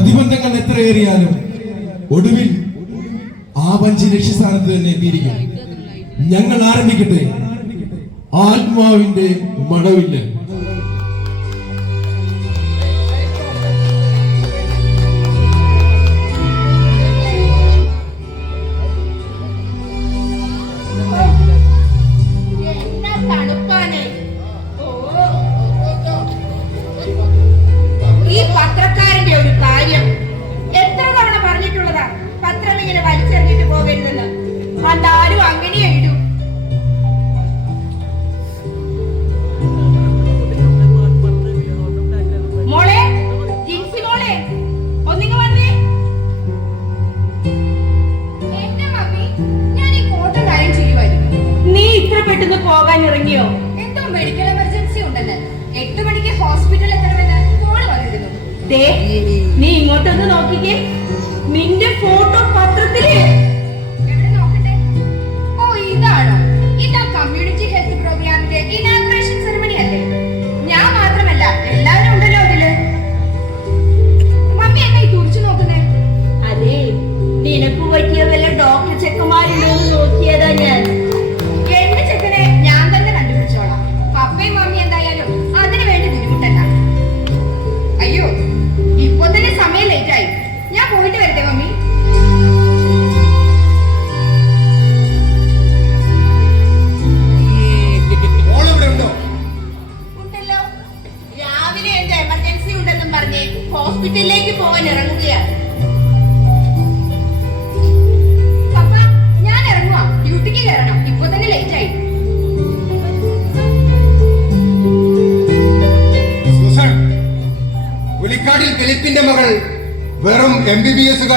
പ്രതിബന്ധങ്ങൾ എത്രയേറിയാലും ഒടുവിൽ ആ വഞ്ചി ലക്ഷ്യസ്ഥാനത്ത് തന്നെ എത്തിയിരിക്കും. ഞങ്ങൾ ആരംഭിക്കട്ടെ? ആത്മാവിന്റെ മടവില്ല. പെട്ടെന്ന് പോകാൻ ഇറങ്ങിയോ? എന്തോ മെഡിക്കൽ എമർജൻസി ഉണ്ടല്ലേ? എട്ട് മണിക്ക് ഹോസ്പിറ്റലിൽ എത്തണമെന്ന് ഫോൺ വന്നിരുന്നു. നീ ഇങ്ങോട്ടൊന്ന് നോക്കിക്കേ. നിന്റെ ഫോട്ടോ പത്രത്തിൽ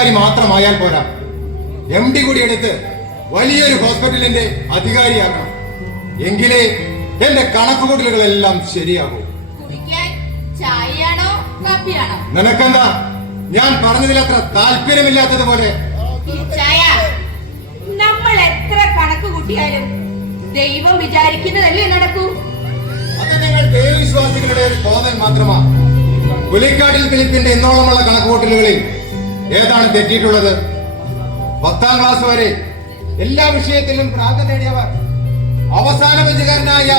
ബി മാത്രമായാൽ പോരാ. എം ഡി കൂടി എടുത്ത് വലിയൊരു ഹോസ്പിറ്റലിന്റെ അധികാരിയാക്കണം. എങ്കിലേ എന്റെ കണക്കുകൂട്ടലുകളെല്ലാം ശരിയാകൂ. നിനക്കെന്താ? ഞാൻ പറഞ്ഞതിൽ അത്ര താല്പര്യമില്ലാത്തതുപോലെ. ചായ. നമ്മൾ എത്ര കണക്ക് കൂട്ടിയാലും ദൈവം വിചാരിക്കുന്നതല്ലേ നടക്കൂ. അത് നിങ്ങൾ ദൈവവിശ്വാസികളുടെ ഒരു തോന്നൽ മാത്രമാ. പുലിക്കാട്ടിൽ ഫിലിപ്പിന്റെ ഇന്നോളമുള്ള കണക്കുകൂട്ടലുകളിൽ ഏതാണ് തെറ്റിയിട്ടുള്ളത്? പത്താം ക്ലാസ് വരെ എല്ലാ വിഷയത്തിലും പ്രാന്തം നേടിയവർ അവസാന ബെഞ്ചുകാരനായ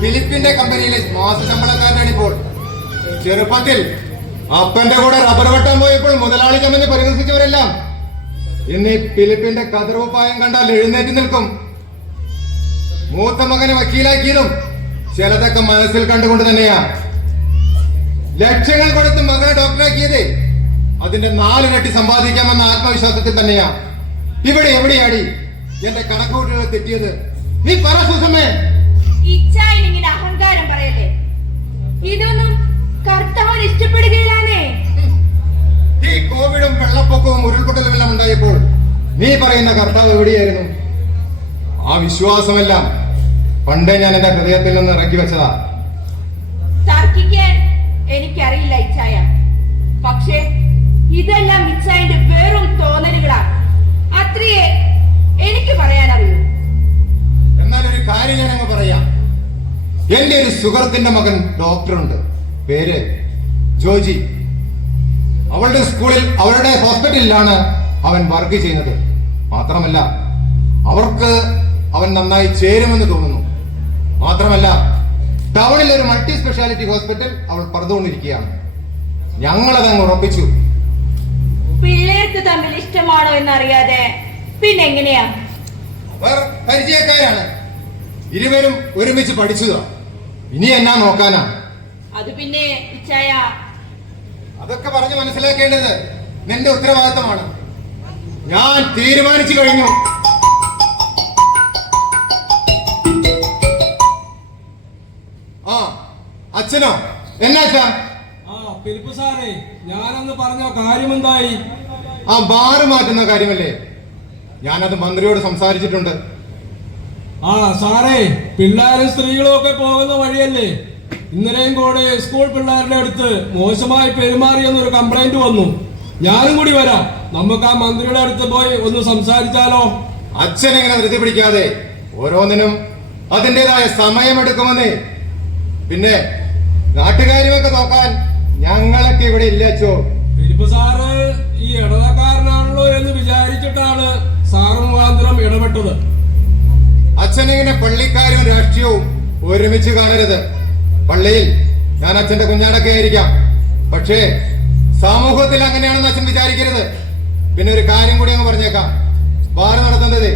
ഫിലിപ്പിന്റെ കമ്പനിയിലെ മാസ ശമ്പളക്കാരനാണ് ഇപ്പോൾ. ചെറുപ്പത്തിൽ അപ്പന്റെ കൂടെ റബ്ബർ വെട്ടാൻ പോയപ്പോൾ മുതലാളി കമ്പനി പരിഹസിച്ചവരെല്ലാം ഇന്ന് ഈ ഫിലിപ്പിന്റെ കതിർവുപ്പായം കണ്ടാൽ എഴുന്നേറ്റ് നിൽക്കും. മൂത്ത മകനെ വക്കീലാക്കിയതും ചിലതൊക്കെ മനസ്സിൽ കണ്ടുകൊണ്ട് തന്നെയാ ലക്ഷങ്ങൾ കൊടുത്ത് മകനെ ഡോക്ടറാക്കിയത് അതിന്റെ നാലിരട്ടി സമ്പാദിക്കാമെന്ന ആത്മവിശ്വാസത്തിൽ തന്നെയാ. ഇവിടെ എവിടെയാടി? എന്റെ കണക്കൂട്ടുകൾ തെറ്റിയത്. നീ പറ സുസമ്മേ. ഇച്ചായൻ ഇങ്ങനെ അഹങ്കാരം പറയല്ലേ? ഇതൊന്നും കർത്താവ് ഇഷ്ടപ്പെടുകയില്ലാന്നേ. ഈ കോവിഡും വെള്ളപ്പൊക്കവും ഉരുൾപൊട്ടലും എല്ലാം ഉണ്ടായപ്പോൾ നീ പറയുന്ന കർത്താവ് എവിടെയായിരുന്നു? ആ വിശ്വാസമെല്ലാം പണ്ടേ ഞാൻ എന്റെ ഹൃദയത്തിൽ നിന്ന് ഇറക്കി വെച്ചതാ. തർക്കിക്കാൻ എനിക്കറിയില്ല ഇച്ഛായ. പക്ഷേ ഇതെല്ലാം മിച്ചായന്റെ വെറും തോന്നലുകളാണ്. അത്രയേ എനിക്ക് പറയാനറിയൂ. എന്നാൽ ഒരു കാര്യം ഞാൻ അങ്ങ് പറയാം. എന്റെ ഒരു സുഹൃത്തിന്റെ മകൻ ഡോക്ടറുണ്ട്. പേര് ജോജി. അവളുടെ സ്കൂളിൽ അവളുടെ ഹോസ്പിറ്റലിലാണ് അവൻ വർക്ക് ചെയ്യുന്നത്. മാത്രമല്ല അവർക്ക് അവൻ നന്നായി ചേരുമെന്ന് തോന്നുന്നു. മാത്രമല്ല ടൗണിൽ ഒരു മൾട്ടി സ്പെഷ്യാലിറ്റി ഹോസ്പിറ്റൽ അവൾ പറഞ്ഞുകൊണ്ടിരിക്കുകയാണ്. ഞങ്ങളത് അങ്ങ് ഉറപ്പിച്ചു. പിള്ളേർക്ക് തമ്മിൽ ഇഷ്ടമാണോ എന്നറിയാതെ പിന്നെ എങ്ങനെയാ അവർ പരിചയക്കാരാണ്. ഇരുവരും ഒരുമിച്ച് പഠിച്ചതാ. ഇനി എന്നാ നോക്കാനാ? അത് പിന്നെ ഇച്ചായ അതൊക്കെ പറഞ്ഞ് മനസ്സിലാക്കേണ്ടത് നിന്റെ ഉത്തരവാദിത്തമാണ്. ഞാൻ തീരുമാനിച്ചു കഴിഞ്ഞു. ആ അച്ഛനോ? എന്നാച്ചാ ആ ഫിലിപ്പ് സാറേ ഞാനന്ന് പറഞ്ഞ കാര്യമെന്തായി? ആ ബാറ് മാറ്റുന്ന കാര്യമല്ലേ? ഞാനത് മന്ത്രിയോട് സംസാരിച്ചിട്ടുണ്ട്. ആ സാറേ പിള്ളേരും സ്ത്രീകളും ഒക്കെ പോകുന്ന വഴിയല്ലേ? ഇന്നലെയും കൂടെ സ്കൂൾ പിള്ളേരുടെ അടുത്ത് മോശമായി പെരുമാറിയെന്നൊരു കംപ്ലൈന്റ് വന്നു. ഞാനും കൂടി വരാം. നമുക്ക് ആ മന്ത്രിയുടെ അടുത്ത് പോയി ഒന്ന് സംസാരിച്ചാലോ? അച്ഛൻ എങ്ങനെ ധൃതി പിടിക്കാതെ ഓരോന്നിനും അതിന്റെതായ സമയമെടുക്കുമെന്നേ. പിന്നെ നാട്ടുകാരുമൊക്കെ നോക്കാൻ ഞങ്ങളൊക്കെ ഇവിടെ ഇല്ലച്ചോ ഫിലിപ്പ് സാറ് ഈ ഇടതക്കാരനാണല്ലോ എന്ന് വിചാരിച്ചിട്ടാണ് സാറ് മുഖാന്തരം ഇടപെട്ടത്. അച്ഛനിങ്ങനെ പള്ളിക്കാരും രാഷ്ട്രീയവും ഒരുമിച്ച് കാണരുത്. പള്ളിയിൽ ഞാൻ അച്ഛന്റെ കുഞ്ഞാടൊക്കെ ആയിരിക്കാം. പക്ഷേ സമൂഹത്തിൽ അങ്ങനെയാണെന്ന് അച്ഛൻ വിചാരിക്കരുത്. പിന്നെ ഒരു കാര്യം കൂടി അങ്ങ് പറഞ്ഞേക്കാം. ബാർ നടത്തുന്നത്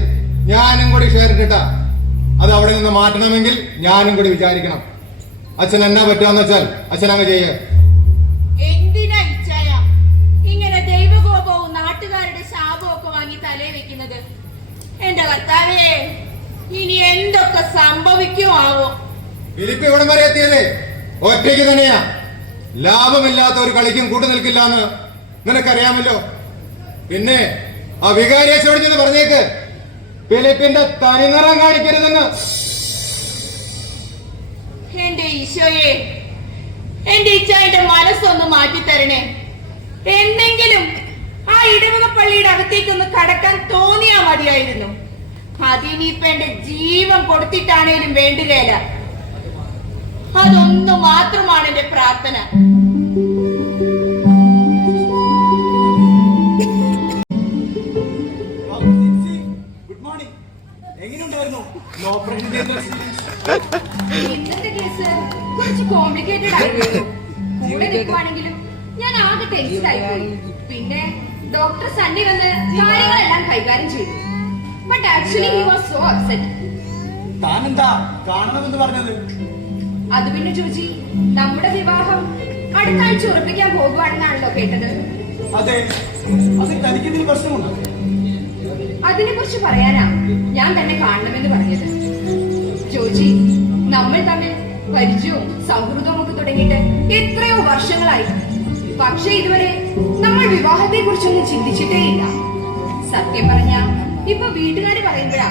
ഞാനും കൂടി ഷെയർ ഇട്ടിട്ടാ അത് അവിടെ നിന്ന് മാറ്റണമെങ്കിൽ ഞാനും കൂടി വിചാരിക്കണം. അച്ഛൻ എന്നാ പറ്റുക വെച്ചാൽ അച്ഛൻ അങ്ങ് ചെയ്യുക എന്റെ കർത്താവേ ഇനി എന്തൊക്കെ സംഭവിക്കുമാവോ? ഫിലിപ്പ് ഇവിടം വരെ എത്തിയല്ലേ? ഒറ്റയ്ക്ക് തന്നെയാ. ലാഭമില്ലാത്ത ഒരു കളിക്കും കൂട്ടു നിൽക്കില്ല എന്ന് നിനക്കറിയാമല്ലോ? പിന്നെ ആ വികാരിയെ ചോദിച്ചത് പറഞ്ഞേക്ക്. ഫിലിപ്പിന്റെ തനിനിറം കാണിക്കരുതെന്ന്. എന്റെ ഈശോയെ എന്റെ ഇച്ഛായുടെ മനസ്സൊന്ന് മാറ്റിത്തരണേ. എന്തെങ്കിലും ആ ഇടവക പള്ളിയുടെ അകത്തേക്കൊന്ന് കടക്കാൻ തോന്നിയാ മതിയായിരുന്നു. അതിനിപ്പോ എന്റെ ജീവൻ കൊടുത്തിട്ടാണേലും വേണ്ടുകയില്ല അതൊന്നു മാത്രമാണ് എന്റെ പ്രാർത്ഥന. ഇന്നത്തെ കേസ് കുറച്ച് കോംപ്ലിക്കേറ്റഡ് ആയിരുന്നു കൂടെ നിൽക്കുവാണെങ്കിലും ഞാൻ ആകെ പിന്നെ ഡോക്ടർ സണ്ണി വന്ന് കാര്യങ്ങളെല്ലാം കൈകാര്യം ചെയ്തു. But actually he was so upset താനെന്താ കാണണമെന്ന് പറഞ്ഞത്? അത് പിന്നെ ചോജി നമ്മുടെ വിവാഹം അടുത്ത ആഴ്ച ഉറപ്പിക്കാൻ പോകുവാണെന്നാണല്ലോ കേട്ടത്. അതെ അത് തനിക്കെന്തെങ്കിലും പ്രശ്നമുണ്ടോ? അതിനെ കുറിച്ച് പറയാനാ ഞാൻ തന്നെ കാണണമെന്ന് പറഞ്ഞത്. ജോജി നമ്മൾ തമ്മിൽ പരിചയവും സൗഹൃദവും ഒക്കെ തുടങ്ങിയിട്ട് എത്രയോ വർഷങ്ങളായി. പക്ഷെ ഇതുവരെ നമ്മൾ വിവാഹത്തെ കുറിച്ചൊന്നും ചിന്തിച്ചിട്ടേയില്ല. സത്യം പറഞ്ഞ ഇപ്പൊ വീട്ടുകാര് പറയുമ്പോഴാ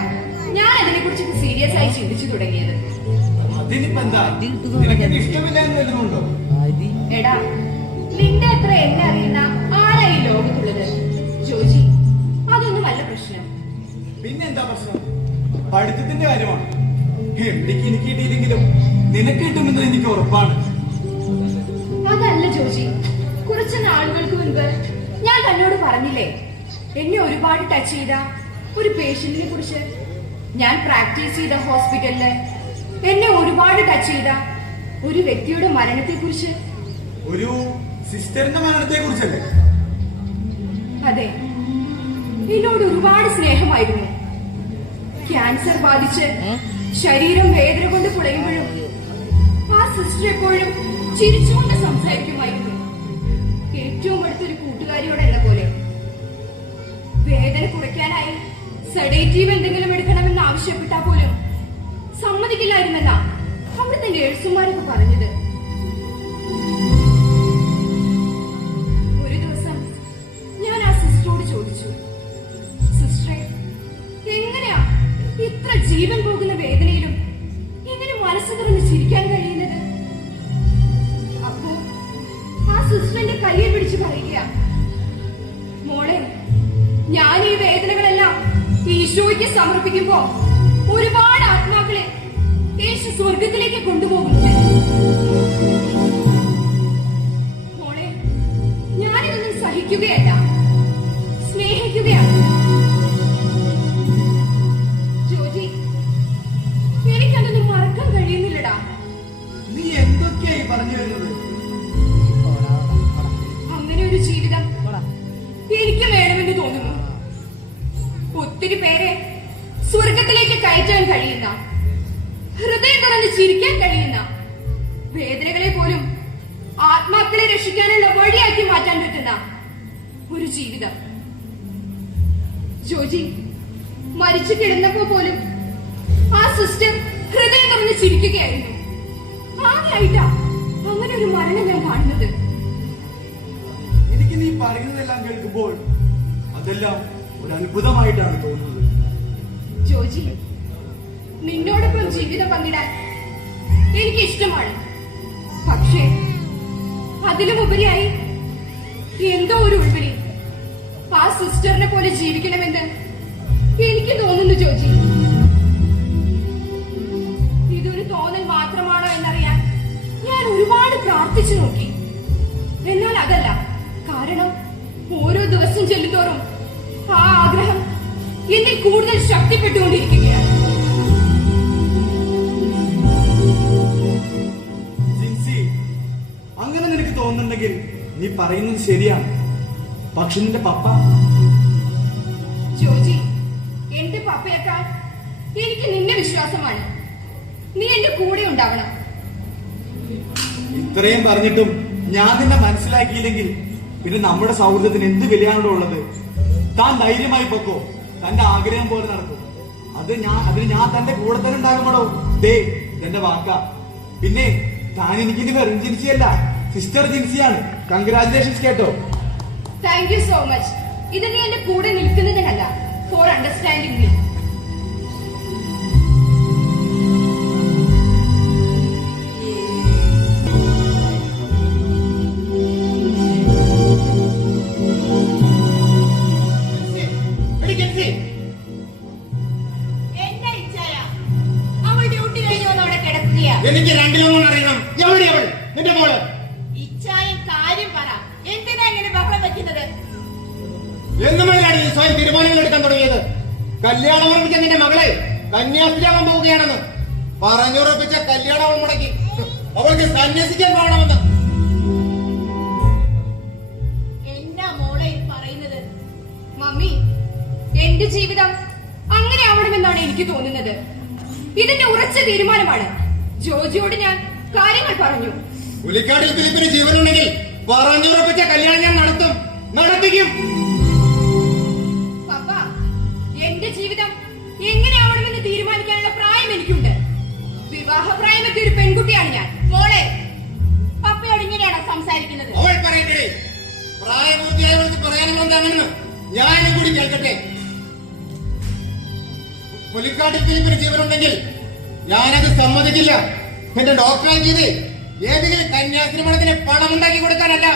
ഞാൻ അതിനെ കുറിച്ച് സീരിയസ് ആയി ചിന്തിച്ചു തുടങ്ങിയത്. എടാ നിന്റെ അത്ര എന്നെ അറിയുന്ന ആരാ ഈ ലോകത്തുള്ളത്? ജോജി അതൊന്നും അല്ല പ്രശ്നം. പിന്നെന്താ പ്രശ്നം? പഠിത്തത്തിന്റെ കാര്യമാണ്. എവിടേക്ക് എനിക്ക് കിട്ടിയില്ലെങ്കിലും നിനക്ക് കിട്ടുമെന്ന് എനിക്ക് ഉറപ്പാണ്. അതല്ല ജോജി കുറച്ച് നാളുകൾക്ക് മുൻപ് ഞാൻ തന്നോട് പറഞ്ഞില്ലേ എന്നെ ഒരുപാട് ടച്ച് ചെയ്ത. ഒരു പേഷ്യന്റിനെ കുറിച്ച്. ഞാൻ പ്രാക്ടീസ് ചെയ്ത ഹോസ്പിറ്റലിൽ എന്നെ ഒരുപാട് ടച്ച് ചെയ്ത ഒരു വ്യക്തിയുടെ മരണത്തെ കുറിച്ച്. ഒരു സിസ്റ്ററിന്റെ മരണത്തെ കുറിച്ചല്ലേ? അതെ. എന്നോട് ഒരുപാട് സ്നേഹമായിരുന്നു. ക്യാൻസർ ബാധിച്ച് ശരീരം വേദന കൊണ്ട് പുളയുമ്പോഴും ആ സിസ്റ്റർ എപ്പോഴും ചിരിച്ചുകൊണ്ട് സംസാരിക്കുമായിരുന്നു. ഏറ്റവും അടുത്തൊരു കൂട്ടുകാരിയോടെ എന്ന പോലെ. വേദന കുറയ്ക്കാനായി സെഡേറ്റീവ് എന്തെങ്കിലും എടുക്കണമെന്ന് ആവശ്യപ്പെട്ടാൽ പോലും സമ്മതിക്കില്ലായിരുന്നല്ല. അവിടുത്തെ നേഴ്സുമാരൊക്കെ പറഞ്ഞത്. എനിക്ക് വേണമെന്ന് തോന്നുന്നു. ഒത്തിരി പേരെ സ്വർഗത്തിലേക്ക് കയറ്റാൻ കഴിയുന്ന ഹൃദയം തുറന്ന് ചിരിക്കാൻ കഴിയുന്ന വേദനകളെ പോലും ആത്മാക്കളെ രക്ഷിക്കാനുള്ള വഴിയാക്കി മാറ്റാൻ പറ്റുന്ന ഒരു ജീവിതം. ജോജി മരിച്ചു കിടന്നപ്പോ പോലും ആ സിസ്റ്റർ ഹൃദയം തുറന്ന് ചിരിക്കുകയായിരുന്നു. ആദ്യമായിട്ടാ അങ്ങനെ ഒരു മരണം ഞാൻ കാണുന്നത്. എനിക്ക് നീ പറയുന്നതെല്ലാം കേൾക്കുമ്പോൾ അതെല്ലാം ഒരു അത്ഭുതമായിട്ടാണ് തോന്നുന്നത്. ജോജി നിന്നോടൊപ്പം ജീവിതം പങ്കിടാൻ എനിക്ക് ഇഷ്ടമാണ് പക്ഷേ അതിലും ഉപരിയായി എന്തോ ഒരു ഉൾവിളി ആ സിസ്റ്ററിനെ പോലെ ജീവിക്കണമെന്ന് എനിക്ക് തോന്നുന്നു ജോജി. ഇതൊരു തോന്നൽ മാത്രമാണോ എന്നറിയാൻ ഞാൻ ഒരുപാട് പ്രാർത്ഥിച്ചു നോക്കി. കൂടുതൽ ശക്തിപ്പെട്ടുകൊണ്ടിരിക്കുകയാണ്. അങ്ങനെ നിനക്ക് തോന്നുന്നുണ്ടെങ്കിൽ നീ പറയുന്നത് ശരിയാണ്. പക്ഷെ നിന്റെ പപ്പ? ജോജി എന്റെ പപ്പയേക്കാൾ എനിക്ക് നിന്നെ വിശ്വാസമാണ്. നീ എന്റെ കൂടെ ഉണ്ടാവണം. ഇത്രയും പറഞ്ഞിട്ടും ഞാൻ നിന്നെ മനസ്സിലാക്കിയില്ലെങ്കിൽ പിന്നെ നമ്മുടെ സൗഹൃദത്തിന് എന്ത് വിലയാണോ ഉള്ളത് താൻ ധൈര്യമായി പൊക്കോ? തന്റെ ആഗ്രഹം പോലെ നടക്കും. അത് ഞാൻ അതിന് ഞാൻ തന്റെ കൂടെ തന്നെ ഉണ്ടാകുമ്പോഴോ? ദേ ഇതെന്റെ വാക്ക. പിന്നെ താൻ എനിക്ക് വെറും ജിൻസിയല്ല സിസ്റ്റർ ജിൻസിയാണ് കൺഗ്രാചുലേഷൻസ് കേട്ടോ. താങ്ക് യു സോ മച്ച് ഇത് നീ എന്റെ കൂടെ നിൽക്കുന്നതിനല്ല. ഫോർ അണ്ടർസ്റ്റാൻഡിംഗ് മീ സന്യസിക്കാൻ പോകണമെന്ന്. എന്നാ മോളെ പറയുന്നത്. മമ്മി എന്റെ ജീവിതം അങ്ങനെ ആവണമെന്നാണ് എനിക്ക് തോന്നുന്നത്. ഇതിന്റെ ഉറച്ച തീരുമാനമാണ്. ജോജിയോട് ഞാൻ കാര്യങ്ങൾ പറഞ്ഞു. പുലിക്കാട്ടിൽ ഫിലിപ്പിന് ജീവനുണ്ടെങ്കിൽ പറഞ്ഞുറപ്പിച്ച കല്യാണം ഞാൻ നടത്തും. നടത്തിക്കും. പപ്പ എന്റെ ജീവിതം എങ്ങനെയാവണമെന്ന് തീരുമാനിക്കാനുള്ള പ്രായം എനിക്കുണ്ട്. വിവാഹ പ്രായമെത്തിയ ഒരു പെൺകുട്ടിയാണ് ഞാൻ. മോളെ പപ്പയോട് ഇങ്ങനെയാണോ സംസാരിക്കുന്നത്? അവൾ പറയുന്നേ പ്രായപൂർത്തിയായവർക്ക് പറയാനുള്ള എന്താണെന്ന് ഞാനും കൂടി കേൾക്കട്ടെ. പുലിക്കാട്ടിൽ ഫിലിപ്പിന് ജീവനുണ്ടെങ്കിൽ ഞാനത് സമ്മതിക്കില്ല. എന്റെ ഡോക്ടറാക്കിയത് ഏതെങ്കിലും കന്യാശ്രമണത്തിന് പണം ഉണ്ടാക്കി കൊടുക്കാനല്ല.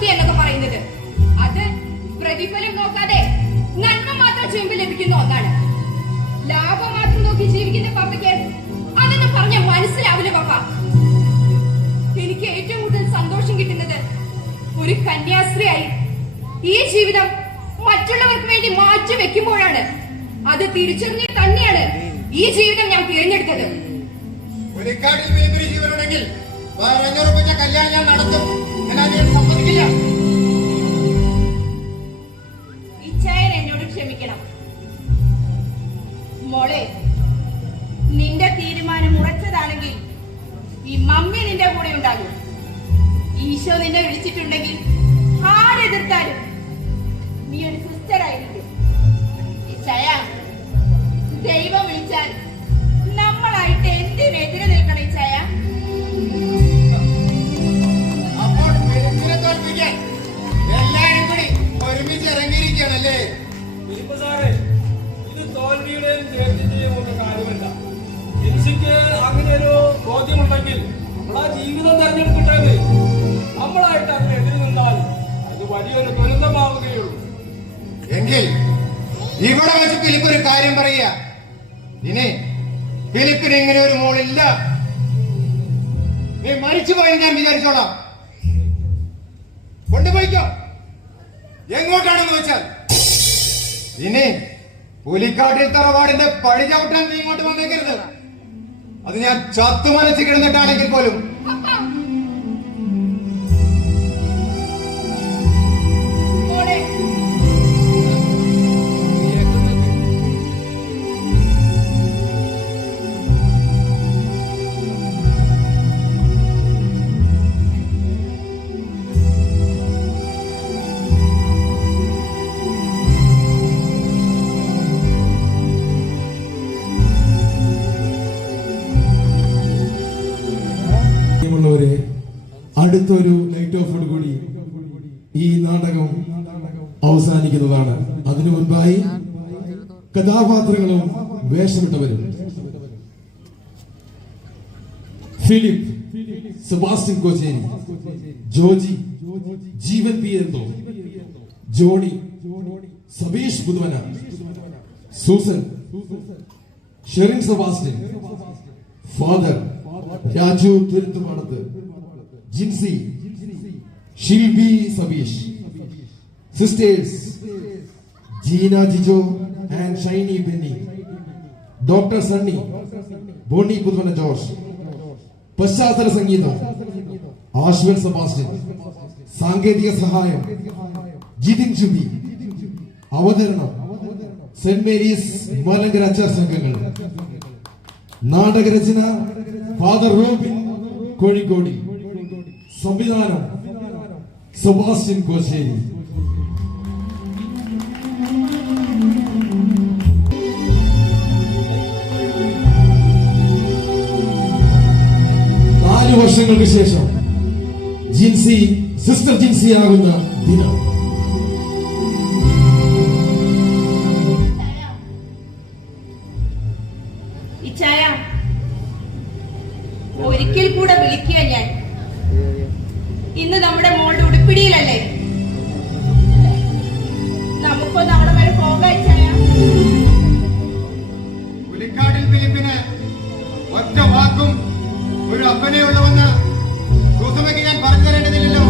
ആത്മസംതൃപ്തി എന്നൊക്കെ പറയുന്നത്. അത് പ്രതിഫലം നോക്കാതെ നന്മ മാത്രം ചെയ്യുമ്പോൾ ലഭിക്കുന്ന ഒന്നാണ്. ലാഭം മാത്രം നോക്കി ജീവിക്കുന്ന പപ്പയ്ക്ക് അതെന്ന് പറഞ്ഞ മനസ്സിലാവില്ല പപ്പ. എനിക്ക് ഏറ്റവും കൂടുതൽ സന്തോഷം കിട്ടുന്നത് ഒരു കന്യാസ്ത്രീയായി ഈ ജീവിതം മറ്റുള്ളവർക്ക് വേണ്ടി മാറ്റി വെക്കുമ്പോഴാണ്. അത് തിരിച്ചറിഞ്ഞ് തന്നെയാണ് ഈ ജീവിതം ഞാൻ തിരഞ്ഞെടുത്തത്. ഒരു കാട്ടിൽ ജീവനുണ്ടെങ്കിൽ കല്യാണം ഞാൻ നടത്തും. ഇച്ഛായൻ എന്നോട് ക്ഷമിക്കണം. മോളെ നിന്റെ തീരുമാനം ഉറച്ചതാണെങ്കിൽ ഈ മമ്മി നിന്റെ കൂടെ ഈശോ നിന്നെ വിളിച്ചിട്ടുണ്ടെങ്കിൽ ആരെതിർത്താലും നീ ഒരു സിസ്റ്റർ ആയിരിക്കും ഇച്ഛായ ദൈവം വിളിച്ചാൽ നമ്മളായിട്ട് എന്തിനെതിരെ നിൽക്കണം ഇച്ഛായ ഇറങ്ങിയിരിക്കുകയാണല്ലേ ഇത് തോൽവിയുടെയും ജയത്തിന്റെയും ഒക്കെ കാര്യമല്ല. ജിൻസിക്ക് അങ്ങനെ ഒരു ബോധ്യമുണ്ടെങ്കിൽ നമ്മൾ ആ ജീവിതം തെരഞ്ഞെടുക്കട്ടെ നമ്മളായിട്ട് അതിന് എതിർ നിന്നാൽ അത് വലിയൊരു ദുരന്തമാവുകയുള്ളൂ. എങ്കിൽ ഇവിടെ വെച്ച് ഫിലിപ്പ് ഒരു കാര്യം പറയുക. ഇനി ഫിലിപ്പിന് ഇങ്ങനെ ഒരു മോളില്ല. നീ മരിച്ചു പോയെന്ന് ഞാൻ വിചാരിച്ചോളാം. കൊണ്ടുപോയിക്കോ. എങ്ങോട്ടാണെന്ന് വെച്ചാൽ? ഇനി പുലിക്കാട്ടിൽ തറവാടിന്റെ പഴി ചവിട്ടാൻ നീ ഇങ്ങോട്ട് വന്നേക്കരുത്. അത് ഞാൻ ചത്തുമനച്ച് കിടന്നിട്ടാണെങ്കിൽ പോലും അവസാനിക്കുന്നതാണ്. അതിനു മുൻപായി കഥാപാത്രങ്ങളും വേഷമിട്ടവരും. Philip Sebastian Kocheri Joji Jeevan P എന്തോ Johnny Sabeesh ബുധവന Susan Sherin Sebastian father Raju തിരുത്തുമാണത്ത് Jincy Shilby Sabeesh. Sisters Jeena Jijo and Shiny Benny doctor Sunny Bony Puthumana George പശ്ചാത്തല സംഗീതം ആശ്വൻ സെബാസ്റ്റ്യൻ സാങ്കേതിക സഹായം ജിതിൻ ചുബി അവതരണം സെന്റ് മേരീസ് മലങ്കര അച്ചാർ സംഘങ്ങൾ നാടകരചന ഫാദർ റോബിൻ കോഴിക്കോടി സംവിധാനം Sebastian കോശേരി വർഷങ്ങൾക്ക് ശേഷം ജിൻസി സിസ്റ്റർ ജിൻസി ആകുന്ന ദിനം. ഇച്ചായ അവൾ ഞാൻ പറഞ്ഞു തരേണ്ടതില്ലല്ലോ.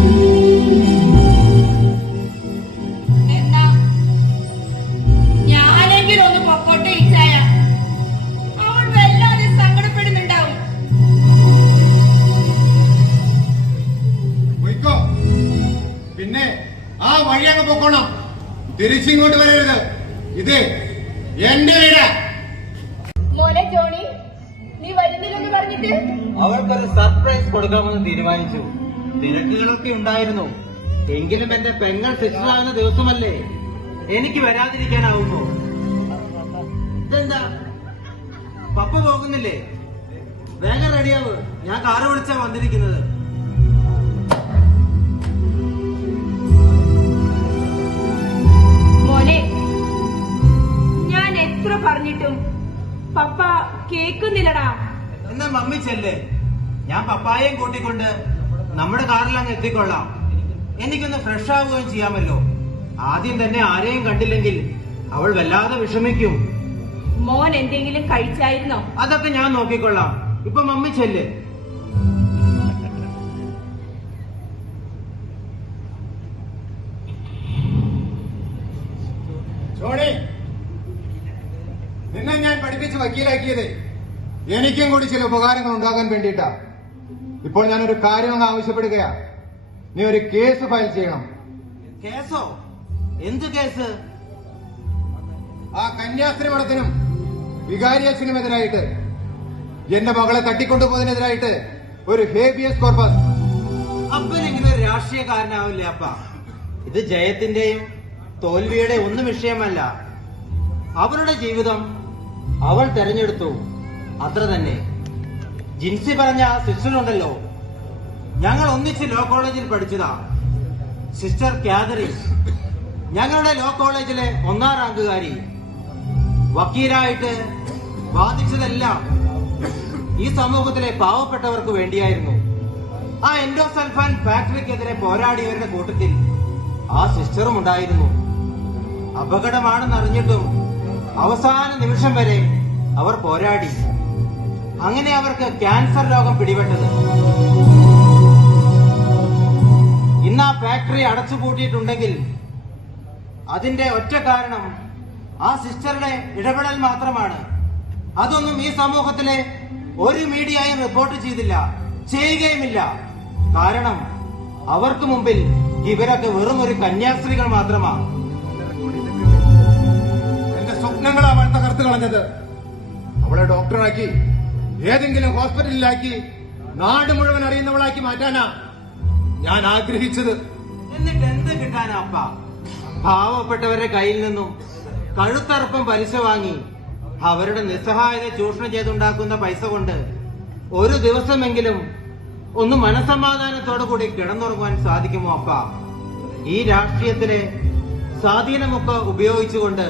പിന്നെ ആ വഴി അങ്ങ് പൊക്കോണം. തിരിച്ചിങ്ങോട്ട് വരരുത്. ഇത് എന്റെ വീട്. സർപ്രൈസ് കൊടുക്കാമെന്ന് തീരുമാനിച്ചു. തിരക്കുകളൊക്കെ ഉണ്ടായിരുന്നു. എങ്കിലും എന്റെ പെങ്ങൾ സിസ്റ്റർ ആകുന്ന ദിവസമല്ലേ? എനിക്ക് വരാതിരിക്കാനാവുമോ? ഇതെന്താ? പപ്പ പോകുന്നില്ലേ? വേഗം റെഡിയാവ്. ഞാൻ കാറ് വിളിച്ചാ വന്നിരിക്കുന്നത്. മോനെ ഞാൻ എത്ര പറഞ്ഞിട്ടും പപ്പ കേക്കുന്നില്ലടാ എന്നാ മമ്മി ചെല്ലേ? ഞാൻ പപ്പായയും കൂട്ടിക്കൊണ്ട് നമ്മുടെ കാറിൽ അങ്ങ് എത്തിക്കൊള്ളാം. എനിക്കൊന്ന് ഫ്രഷ് ആവുകയും ചെയ്യാമല്ലോ. ആദ്യം തന്നെ ആരെയും കണ്ടില്ലെങ്കിൽ അവൾ വല്ലാതെ വിഷമിക്കും. മോൻ എന്തെങ്കിലും കഴിച്ചായിരുന്നോ? അതൊക്കെ ഞാൻ നോക്കിക്കൊള്ളാം. ഇപ്പൊ മമ്മി ചെല്ല്. നിന്നെ ഞാൻ പഠിപ്പിച്ച് വക്കീലാക്കിയത്. എനിക്കും കൂടി ചില ഉപകാരങ്ങൾ ഉണ്ടാകാൻ വേണ്ടിയിട്ടാ. ഇപ്പോൾ ഞാനൊരു കാര്യം അങ്ങ് ആവശ്യപ്പെടുകയാ നീ ഒരു കേസ് ഫയൽ ചെയ്യണം. കേസോ? എന്ത് കേസ്? ആ കന്യാസ്ത്രീ മഠത്തിനും വികാരിയച്ഛനും എതിരായിട്ട് എന്റെ മകളെ തട്ടിക്കൊണ്ടുപോയതിനെതിരായിട്ട് ഒരു ഹേബിയസ് കോർപ്പസ്. അപ്പനെങ്കിലും രാഷ്ട്രീയക്കാരനാവില്ലേ അപ്പ? ഇത് ജയത്തിന്റെയും തോൽവിയുടെ ഒന്നും വിഷയമല്ല. അവരുടെ ജീവിതം അവൾ തെരഞ്ഞെടുത്തു. അത്ര തന്നെ. ജിൻസി പറഞ്ഞ സിസ്റ്റർ ഉണ്ടല്ലോ ഞങ്ങൾ ഒന്നിച്ച് ലോ കോളേജിൽ പഠിച്ചതാ. Sister Catherine. ഞങ്ങളുടെ ലോ കോളേജിലെ ഒന്നാം റാങ്കുകാരി. വക്കീലായിട്ട് ബാധിച്ചതെല്ലാം ഈ സമൂഹത്തിലെ പാവപ്പെട്ടവർക്ക് വേണ്ടിയായിരുന്നു. ആ എൻഡോസൾഫാൻ ഫാക്ടറിക്കെതിരെ പോരാടിയവരുടെ കൂട്ടത്തിൽ ആ സിസ്റ്ററും ഉണ്ടായിരുന്നു. അപകടമാണെന്നറിഞ്ഞിട്ടും അവസാന നിമിഷം വരെ അവർ പോരാടി. അങ്ങനെ അവർക്ക് ക്യാൻസർ രോഗം പിടിപെട്ടത്. ഇന്ന് ആ ഫാക്ടറി അടച്ചുപൂട്ടിയിട്ടുണ്ടെങ്കിൽ അതിന്റെ ഒറ്റ കാരണം ആ സിസ്റ്ററുടെ ഇടപെടൽ മാത്രമാണ്. അതൊന്നും ഈ സമൂഹത്തിലെ ഒരു മീഡിയയും റിപ്പോർട്ട് ചെയ്തില്ല ചെയ്യുകയുമില്ല. കാരണം അവർക്ക് മുമ്പിൽ ഇവരൊക്കെ വെറും ഒരു കന്യാസ്ത്രീകൾ മാത്രമാണ്. എന്റെ സ്വപ്നങ്ങളാണ് തകർത്ത് കളഞ്ഞത്. അവളെ ഡോക്ടറാക്കി ഏതെങ്കിലും ഹോസ്പിറ്റലിലാക്കി നാട് മുഴുവൻ അറിയുന്നവളാക്കി മാറ്റാനാ ഞാൻ ആഗ്രഹിച്ചത്. എന്നിട്ട് എന്ത് കിട്ടാനാ പാവപ്പെട്ടവരുടെ കയ്യിൽ നിന്നും കഴുത്തറപ്പം പലിശ വാങ്ങി അവരുടെ നിസ്സഹായത ചൂഷണം ചെയ്തുണ്ടാക്കുന്ന പൈസ കൊണ്ട് ഒരു ദിവസമെങ്കിലും ഒന്ന് മനസമാധാനത്തോടു കൂടി കിടന്നുറങ്ങുവാൻ സാധിക്കുമോ അപ്പ? ഈ രാഷ്ട്രീയത്തിലെ സ്വാധീനമൊക്കെ ഉപയോഗിച്ചുകൊണ്ട്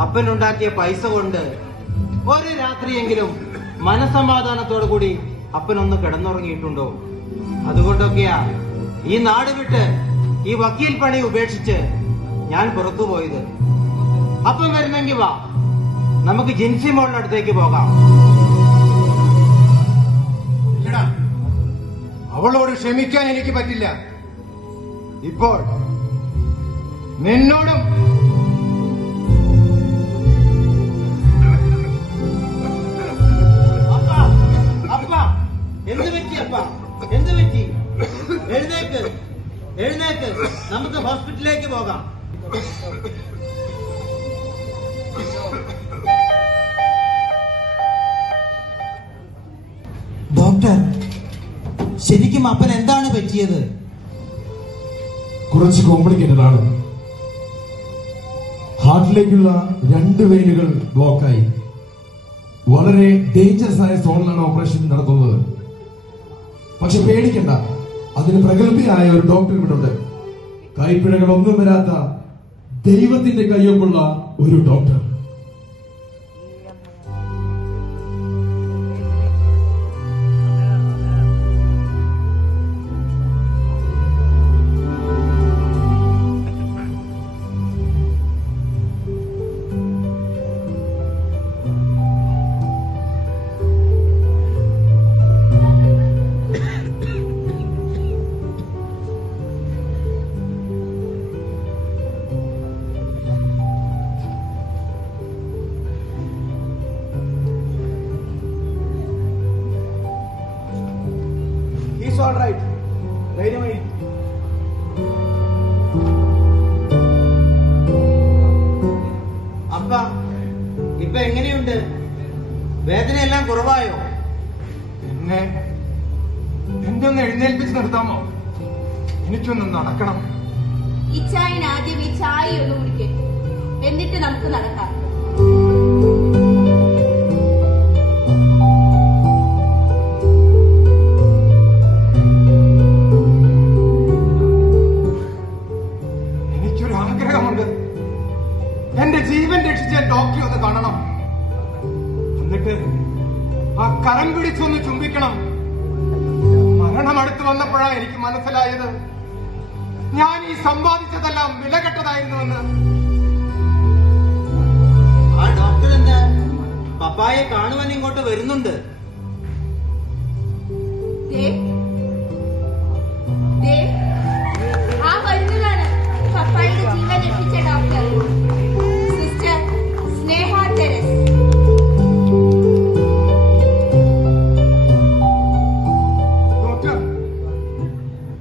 അപ്പനുണ്ടാക്കിയ പൈസ കൊണ്ട് ഒരു രാത്രിയെങ്കിലും മനസമാധാനത്തോടു കൂടി അപ്പനൊന്ന് കിടന്നുറങ്ങിയിട്ടുണ്ടോ? അതുകൊണ്ടൊക്കെയാ ഈ നാട് വിട്ട് ഈ വക്കീൽ പണി ഉപേക്ഷിച്ച് ഞാൻ പുറത്തു പോയത്. അപ്പം വരുന്നെങ്കി വാ. നമുക്ക് ജിൻസി മോളുടെ അടുത്തേക്ക് പോകാം. അവളോട് ക്ഷമിക്കാൻ എനിക്ക് പറ്റില്ല. ഇപ്പോൾ നിന്നോടും എന്ത് പറ്റി അപ്പ? എന്ത് പറ്റി? എഴുന്നേക്ക്. എഴുന്നേക്ക്. നമുക്ക് ഹോസ്പിറ്റലിലേക്ക് പോകാം. ഡോക്ടർ ശരിക്കും അപ്പൻ എന്താണ് പറ്റിയത്? കുറച്ച് കോംപ്ലിക്കേറ്റഡ് ആണ്. ഹാർട്ടിലേക്കുള്ള രണ്ട് വെയിനുകൾ ബ്ലോക്കായി വളരെ ഡേഞ്ചറസ് ആയ സോണിലാണ് ഓപ്പറേഷൻ നടത്തുന്നത്. പക്ഷെ പേടിക്കണ്ട. അതിന് പ്രഗത്ഭയായ ഒരു ഡോക്ടർ ഇവിടെ ഉണ്ട് കൈപ്പിഴകൾ ഒന്നും വരാത്ത ദൈവത്തിന്റെ കയ്യൊപ്പുള്ള ഒരു ഡോക്ടർ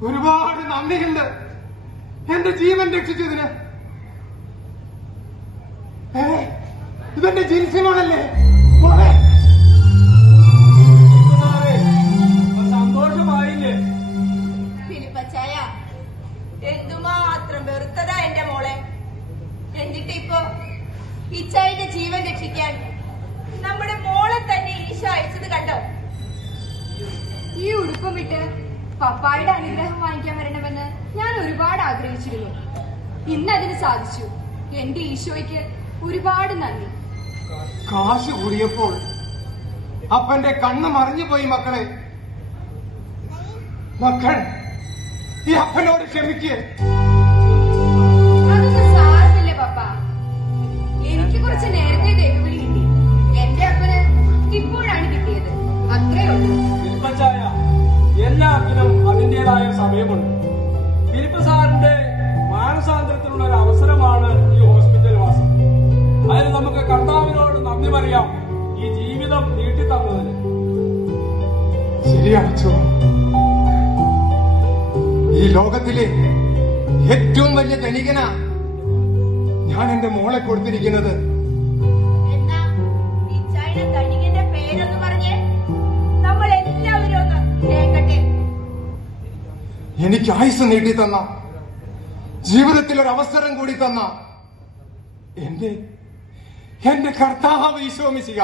ഒരുപാട് നന്ദിയുണ്ട്. എന്റെ ജീവൻ രക്ഷിച്ചതിന്. ഇതെന്റെ ജിൻസിനോടല്ലേ? ഫിലിപ്പച്ചായ മോളെ. എന്നിട്ട് ജീവൻ രക്ഷിക്കാൻ നമ്മുടെ മോളെ തന്നെ ഈശോ അയച്ചത് കണ്ടോ? ഈ ഉടുപ്പം വിട്ട് പപ്പായുടെ അനുഗ്രഹം വാങ്ങിക്കാൻ വരണമെന്ന് ഞാൻ ഒരുപാട് ആഗ്രഹിച്ചിരുന്നു. ഇന്ന് അതിന് സാധിച്ചു. എന്റെ ഈശോയ്ക്ക് ഒരുപാട് നന്ദി. കാശ് കൂടിയപ്പോൾ അപ്പന്റെ കണ്ണ് മറിഞ്ഞു പോയി മക്കളെ. മക്കൾ ഈ അപ്പനോട് ക്ഷമിക്ക്. ധനികന ഞാൻ എന്റെ മോളെ കൊടുത്തിരിക്കുന്നത്. എനിക്ക് ആയുസ് നീട്ടി തന്ന ജീവിതത്തിൽ ഒരു അവസരം കൂടി തന്ന എന്റെ എന്റെ കർത്താവ് ഈശോമിശിക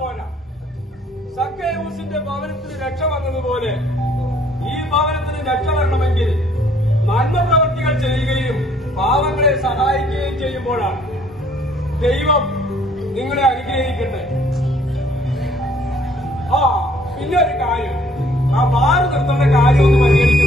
പോരാ. സക്കേയൂസിന്റെ ഭവനത്തിന് രക്ഷ വന്നതുപോലെ ഈ ഭവനത്തിന് രക്ഷ വരണമെങ്കിൽ നന്മ പ്രവൃത്തികൾ ചെയ്യുകയും പാവങ്ങളെ സഹായിക്കുകയും ചെയ്യുമ്പോഴാണ്. ദൈവം നിങ്ങളെ അനുഗ്രഹിക്കട്ടെ. ആ പിന്നെ ഒരു കാര്യം. ആ മാറി നിർത്തേണ്ട കാര്യം ഒന്ന് പരിഗണിക്കണം